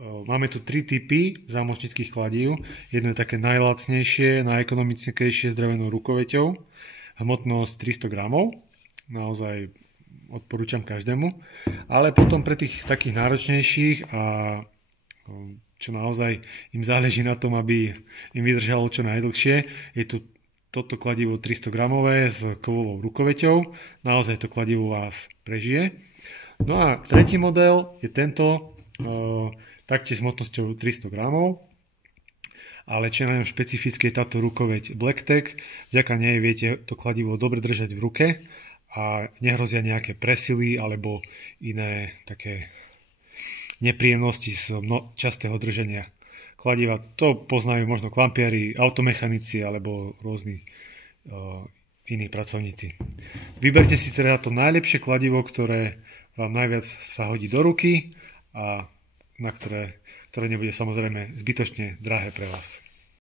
Máme tu 3 typy zámočníckych kladív. Jedno je také najlacnejšie, najekonomickejšie s drevenou rukoveťou. Hmotnosť 300 gramov. Naozaj odporúčam každému. Ale potom pre tých takých náročnejších a čo naozaj im záleží na tom, aby im vydržalo čo najdlhšie, je tu toto kladivo 300 gramové s kovovou rukoveťou. Naozaj to kladivo vás prežije. No a tretí model je tento, taktiež s hmotnosťou 300 gramov, ale čo je na ňom špecifické, je táto rukoveť BlackTech. Vďaka nej viete to kladivo dobre držať v ruke a nehrozia nejaké presily alebo iné také nepríjemnosti z častého drženia kladiva. To poznajú možno klampiari, automechanici alebo rôzni iní pracovníci. Vyberte si teda to najlepšie kladivo, ktoré vám najviac sa hodí do ruky a na ktoré nebude samozrejme zbytočne drahé pre vás.